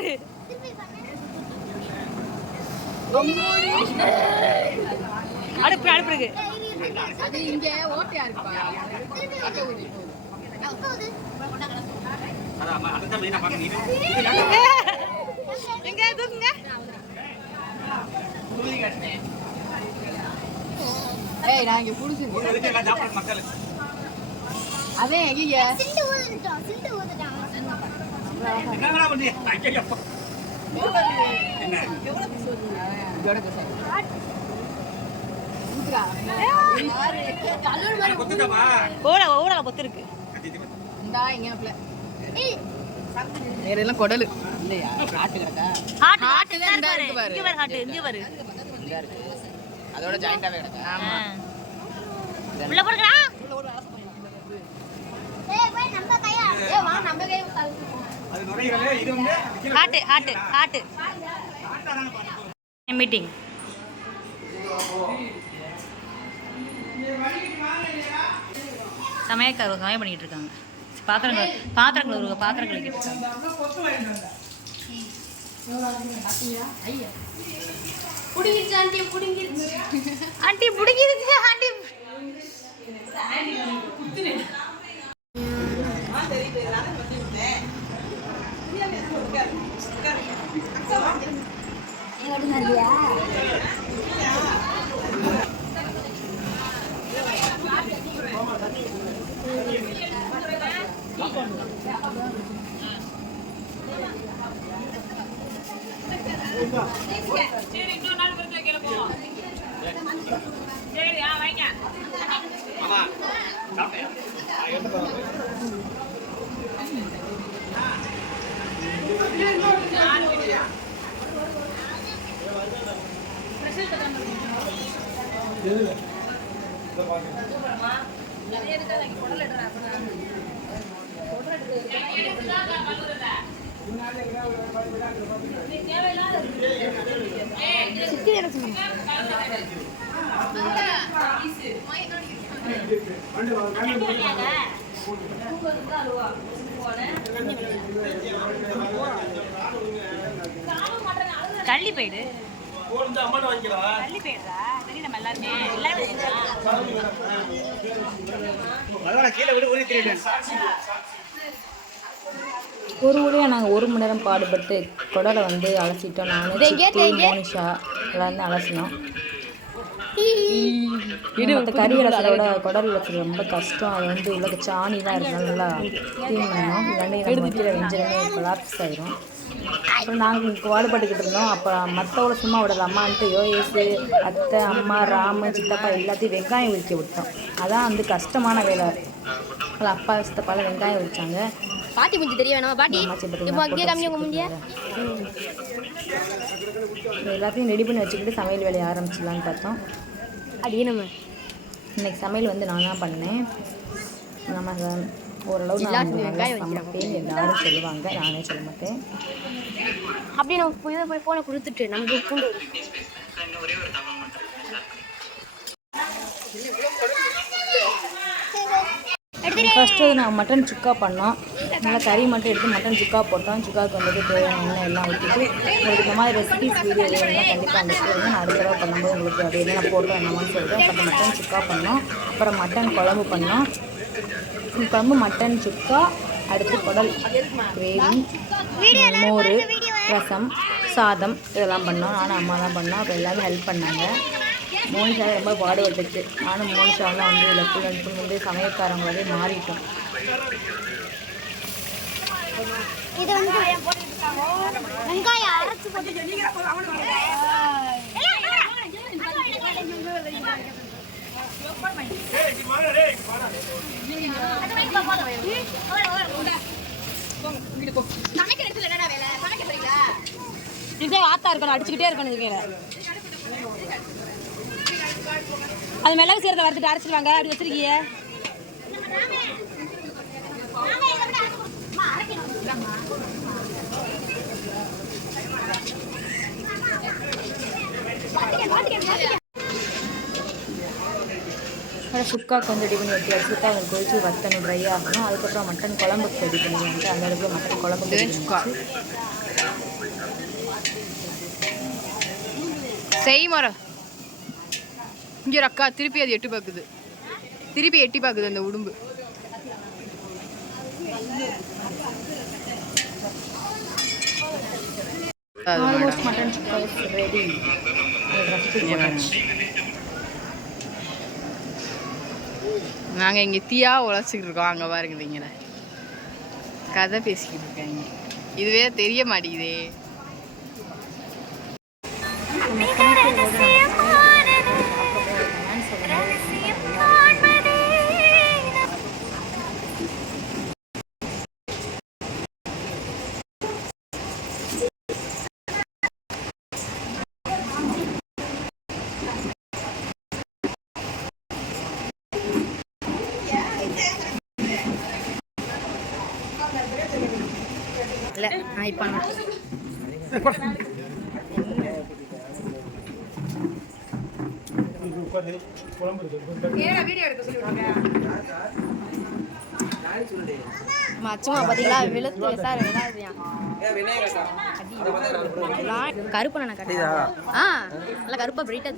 இரு. அடுப்பு இருக்கு. அது இங்க ஓட்டையா இருக்குப்பா. எங்க தூக்குங்க. ஏய் நான் இங்க புடிச்சிருக்கேன். அதே ஐயா சிண்டு ஊதுட்டோம். என்னடா பண்ணி? ஐயா என்ன? எவ்வளவு பேசுது? இதோட பேச. ஊதுடா. யாரு? கல்லூர் மாதிரி ஊதுடா. ஓடல பொத்து இருக்கு. இந்தா இங்கப்ல. ஏய் வேற எல்லாம் குடல் இல்லையா? ஹார்ட் கிடக்கா? ஹார்ட் தான் இருக்கு பாரு. இங்க பாரு ஹார்ட், இங்க பாரு. இங்க இருக்கு. அதோட ஜாயிண்டாவே கிடக்கா. ஆமா. உள்ள போடுடா. ஏய் போய் நம்ம கையா. ஏய் வா நம்ம கைய கால். அது நுரையீரலே இது வந்து ஹார்ட். மீட்டிங். சமையல் பண்ணிட்டு இருக்காங்க. பாத்திரங்கள் கழுவிட்டு இருக்காங்க. ஆண்டி புடிங்கிருச்சு. சரி இன்னொரு நாள் பிரச்சனை கேளுப்போம். சரி வைங்க. ஆமா சாப்பிட்டேன். தள்ளி போயிடு. தள்ளி போயிடுறா. சரி நம்ம எல்லாருமே கீழே விடு ஊறி திருடன். ஒரு வழியாக நாங்கள் 1 மணி நேரம் பாடுபட்டு குடலை வந்து அலசிட்டோம். நானும் மோனிஷா எல்லாருமே அலசினோம். மற்ற கறி அலசலோட குடல் அலசுறது ரொம்ப கஷ்டம். அது வந்து உள்ள சாணி தான் இருக்கும். நல்லா க்ளீன் பண்ணணும். இல்லைன்னா நம்ம வைக்கிற வெஞ்சனமே கொலாப்ஸ் ஆயிரும். அப்புறம் நாங்கள் பாடுபட்டுக்கிட்டு இருந்தோம். அப்புறம் மற்றவோட சும்மா விடல அம்மான்ட்டு யோகேஷு அத்தை அம்மா ராமு சித்தப்பா எல்லாத்தையும் வெங்காயம் உரிக்க விட்டோம். அதான் வந்து கஷ்டமான வேலை. அப்பா சித்தப்பால வெங்காயம் உரிச்சாங்க. பாட்டி முஞ்சி தெரிய வேணாமா பாட்டி? இப்போ அங்கே காமிங்க உங்க முஞ்சிய. எல்லாத்தையும் ரெடி பண்ணி வச்சுக்கிட்டு சமையல் வேலையை ஆரம்பிச்சிடலான்னு பார்த்தோம். அடியே நம்ம இன்னைக்கு சமையல் வந்து நான் தான் பண்ணேன். நம்ம ஓரளவு சமைப்பேன் எல்லாரும் சொல்லுவாங்க, நானே சொல்ல மாட்டேன். அப்படியே நம்ம போய் ஃபோனை கொடுத்துட்டு நம்ம பூண்டு ஃபஸ்ட்டு நான் மட்டன் சுக்கா பண்ணோம். நல்லா கறி மட்டும் எடுத்து மட்டன் சுக்கா போட்டோம். சுக்காவுக்கு வந்துட்டு தேவையான எண்ணெய் எல்லாம் ஊற்றிட்டு உங்களுக்கு இந்த மாதிரி ரெசிபிஸ் வீடியோ வேணும்னா கண்டிப்பாக அந்த சொல்லுங்கள். நான் அடுத்த தடவை பண்ணும்போது உங்களுக்கு அது என்னென்ன போட்டோம் என்னமான்னு சொல்கிறேன். அப்புறம் மட்டன் சுக்கா பண்ணோம். அப்புறம் மட்டன் குழம்பு பண்ணோம். குழம்பு மட்டன் சுக்கா, அடுத்து குடல் கிரேவி, மோர், ரசம், சாதம் இதெல்லாம் பண்ணோம். நானும் அம்மா தான் பண்ணோம். அப்புறம் எல்லாமே ஹெல்ப் பண்ணாங்க. மோனிஷா ரொம்ப பாடுபட்டுச்சு. நானும் மோனிஷாலாம் வந்து இதில் ஃபுல் அண்ட் ஃபுல் வந்து சமையல்காரங்களே மாறிட்டோம். இது வந்து வெங்காயம் அரைச்சு போட்டு இதே ஆத்தா இருக்கணும், அடிச்சுக்கிட்டே இருக்கணும். அது மிளகு சீரகத்தை வறுத்துட்டு அரைச்சிடுவாங்க. அப்படி வச்சிருக்கீங்க. சுக்காக்கு வந்து ரெடி பண்ணி வச்சு சுக்கா வந்து கொதிச்சு வத்தணும் ட்ரை ஆகணும். அதுக்கப்புறம் மட்டன் குழம்புக்கு ரெடி பண்ணிட்டு அந்த அளவுக்கு மட்டன் குழம்புக்கு ரெடி பண்ணி செய் மரம் இங்கே அக்கா திருப்பி அது எட்டி பார்க்குது அந்த உடும்பு. Almost mutton chukka is ready. நாங்கள் இங்கே தீயா உழைச்சிக்கிட்டு இருக்கோம். அங்கே பாருங்க இங்கே கதை பேசிக்கிட்டு இருக்காங்க. இதுவே தெரிய மாட்டேங்குதே. இல்லை நான் இப்போ சும்மா பார்த்தீங்களா வெளுத்து சார் கருப்பு நான் கட்டா நல்லா கருப்பா பிரைட்டா